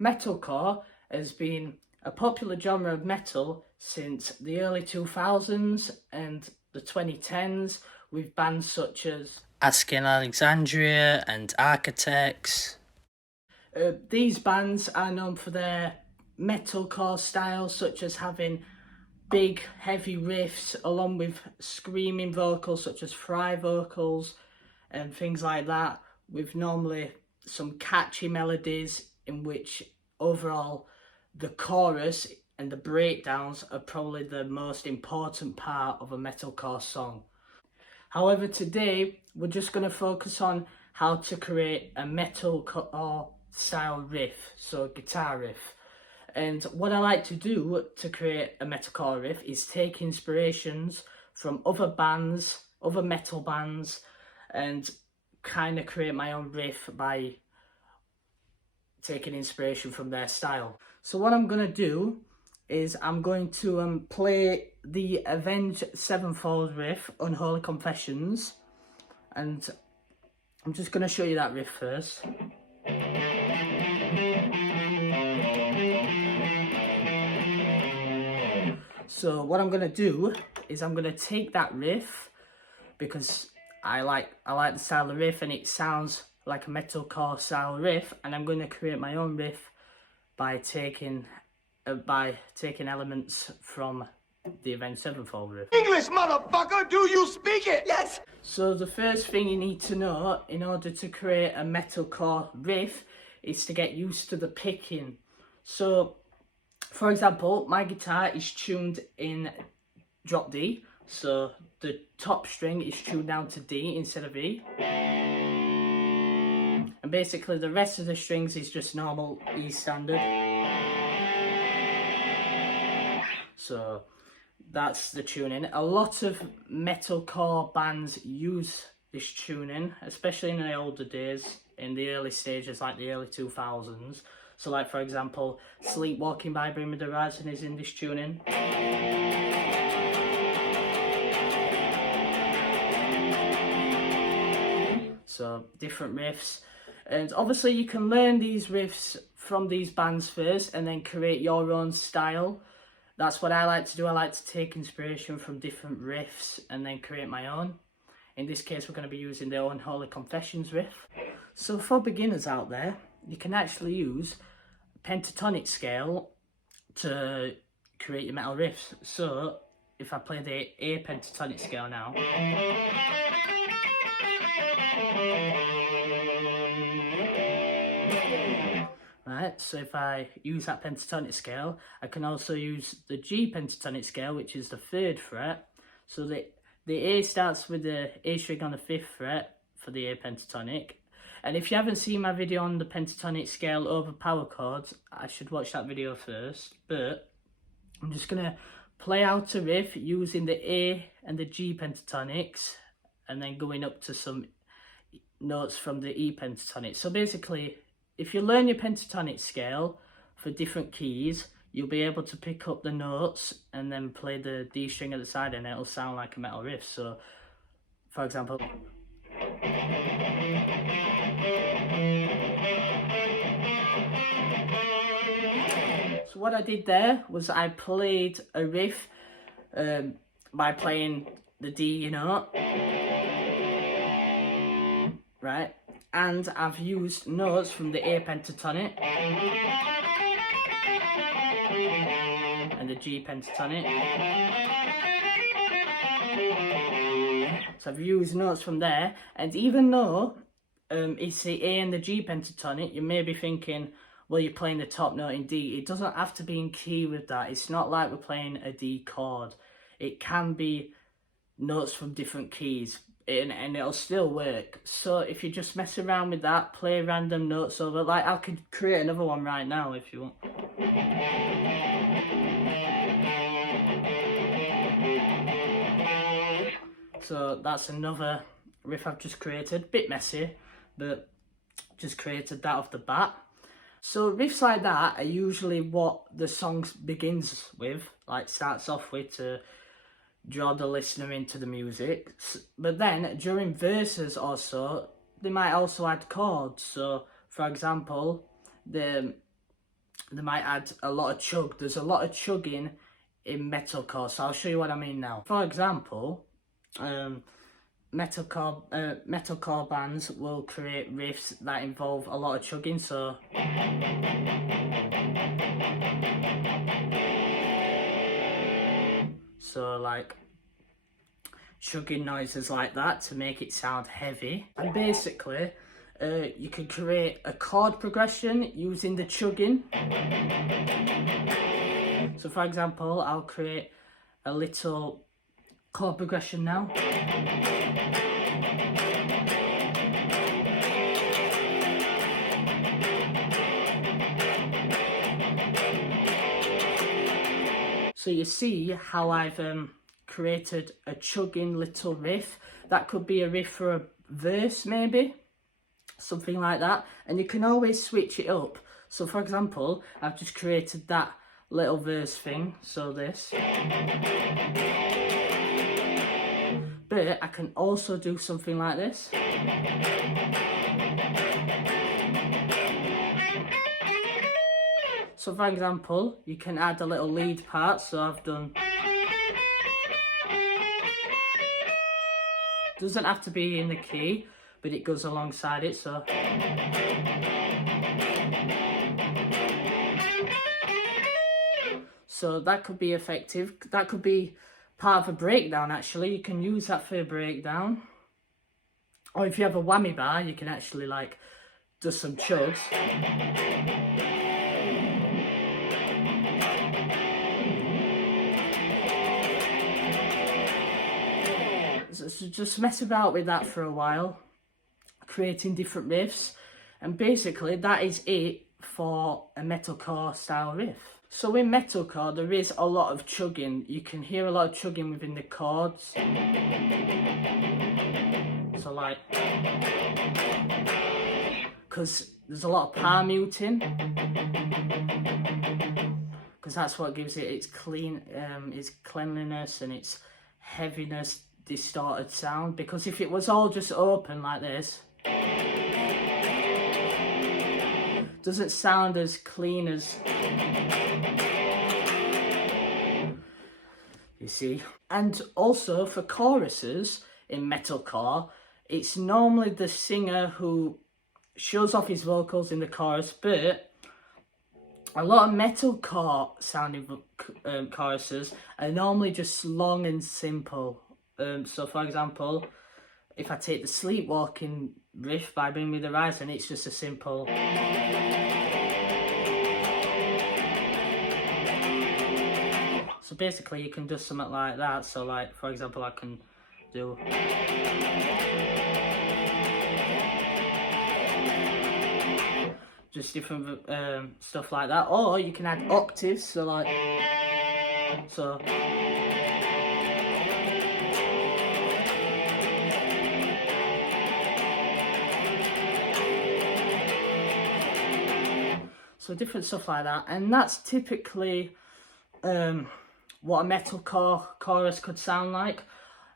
Metalcore has been a popular genre of metal since the early 2000s and the 2010s, with bands such as Asking Alexandria and Architects. These bands are known for their metalcore styles, such as having big, heavy riffs along with screaming vocals such as fry vocals and things like that, with normally some catchy melodies in which overall the chorus and the breakdowns are probably the most important part of a metalcore song. However, today we're just going to focus on how to create a metalcore style riff, so guitar riff. And what I like to do to create a metalcore riff is take inspirations from other bands, other metal bands, and kind of create my own riff by taking inspiration from their style. So what I'm going to do is I'm going to play the Avenged Sevenfold riff, Unholy Confessions, and I'm just going to show you that riff first. So what I'm going to do is I'm going to take that riff, because I like the style of the riff and it sounds like a metalcore style riff, and I'm going to create my own riff by taking elements from the Avenged Sevenfold riff. English, motherfucker, do you speak it? Yes! So the first thing you need to know in order to create a metalcore riff is to get used to the picking. So, for example, my guitar is tuned in drop D, so the top string is tuned down to D instead of E. And basically the rest of the strings is just normal E standard. So that's the tuning. A lot of metalcore bands use this tuning, especially in the older days, in the early stages like the early 2000s. So like for example, Sleepwalking by Bring Me the Horizon is in this tuning. So different riffs. And obviously you can learn these riffs from these bands first and then create your own style. That's what I like to do. I like to take inspiration from different riffs and then create my own. In this case, we're going to be using the Unholy Confessions riff. So for beginners out there, you can actually use a pentatonic scale to create your metal riffs. So if I play the A pentatonic scale now, right, so if I use that pentatonic scale, I can also use the G pentatonic scale, which is the 3rd fret. So the A starts with the A string on the 5th fret for the A pentatonic. And if you haven't seen my video on the pentatonic scale over power chords, I should watch that video first. But I'm just going to play out a riff using the A and the G pentatonics, and then going up to some notes from the E pentatonic. So basically, if you learn your pentatonic scale for different keys, you'll be able to pick up the notes and then play the D string at the side, and it'll sound like a metal riff. So, for example, so what I did there was I played a riff by playing the D note, right? And I've used notes from the A pentatonic and the G pentatonic. So I've used notes from there, and even though it's the A and the G pentatonic, you may be thinking, well, you're playing the top note in D. It doesn't have to be in key with that. It's not like we're playing a D chord. It can be notes from different keys, and it'll still work. So if you just mess around with that, play random notes over, like I could create another one right now if you want. So that's another riff I've just created, bit messy, but just created that off the bat. So riffs like that are usually what the song begins with, like starts off with, to draw the listener into the music. But then during verses or so, they might also add chords. So for example, the they might add a lot of chug. There's a lot of chugging in metalcore, so I'll show you what I mean now. For example, metalcore bands will create riffs that involve a lot of chugging, so like chugging noises like that to make it sound heavy. And basically you can create a chord progression using the chugging. So for example, I'll create a little chord progression now. So you see how I've created a chugging little riff. That could be a riff for a verse maybe, something like that. And you can always switch it up. So for example, I've just created that little verse thing, so this. But I can also do something like this. So for example, you can add a little lead part, so I've done... Doesn't have to be in the key, but it goes alongside it, so... So that could be effective. That could be part of a breakdown actually. You can use that for a breakdown. Or if you have a whammy bar, you can actually like do some chugs. So just mess about with that for a while, creating different riffs, and basically that is it for a metalcore style riff. So in metalcore there is a lot of chugging. You can hear a lot of chugging within the chords. So like, because there's a lot of palm muting, because that's what gives it its cleanliness and its heaviness, distorted sound. Because if it was all just open like this, doesn't sound as clean as, you see. And also for choruses in metalcore, it's normally the singer who shows off his vocals in the chorus, but a lot of metalcore sounding choruses are normally just long and simple. So for example, if I take the Sleepwalking riff by Bring Me the Horizon, it's just a simple... So basically you can do something like that. So like, for example, I can do... just different stuff like that. Or you can add octaves, so like... So... So different stuff like that, and that's typically what a metalcore chorus could sound like.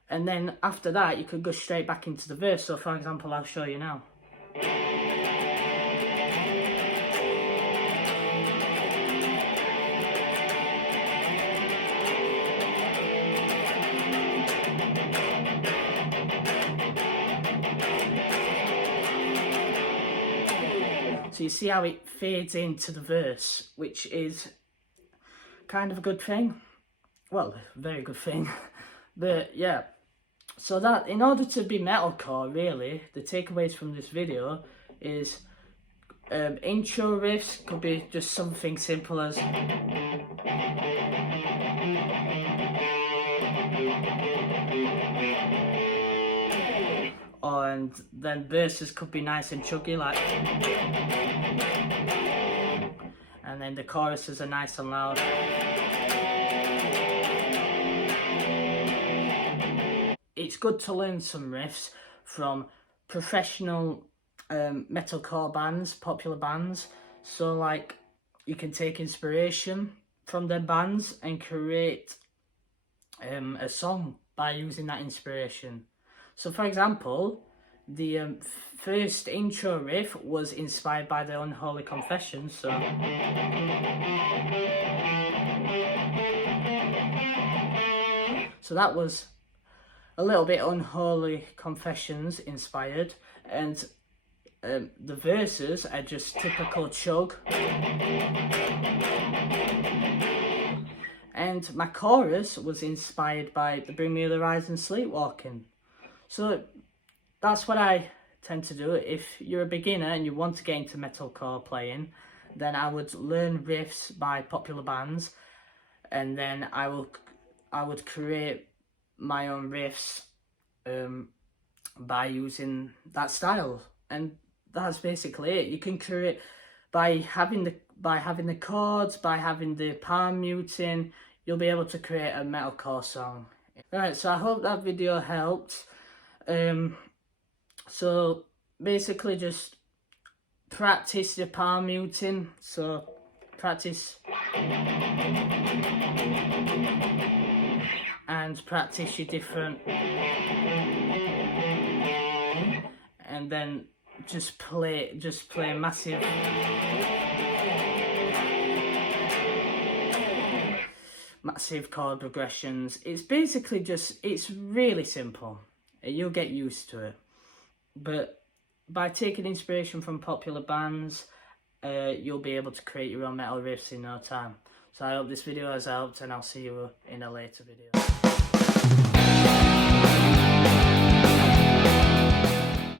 And then after that, you could go straight back into the verse. So for example, I'll show you now. So you see how it fades into the verse, which is kind of a good thing. Well, a very good thing. But yeah, so that in order to be metalcore, really, the takeaways from this video is intro riffs could be just something simple as... And then verses could be nice and chuggy, like... And then the choruses are nice and loud. It's good to learn some riffs from professional metalcore bands, popular bands. So like, you can take inspiration from their bands and create a song by using that inspiration. So for example, the first intro riff was inspired by the Unholy Confessions, so that was a little bit Unholy Confessions inspired, and the verses are just typical chug, and my chorus was inspired by the Bring Me the Horizon Sleepwalking. So that's what I tend to do. If you're a beginner and you want to get into metalcore playing, then I would learn riffs by popular bands, and then I would create my own riffs by using that style, and that's basically it. You can create by having the chords, by having the palm muting, you'll be able to create a metalcore song. Right, so I hope that video helped. So basically just practice your palm muting, so practice and practice your different, and then just play massive chord progressions. It's basically it's really simple. You'll get used to it. But by taking inspiration from popular bands, you'll be able to create your own metal riffs in no time. So I hope this video has helped, and I'll see you in a later video.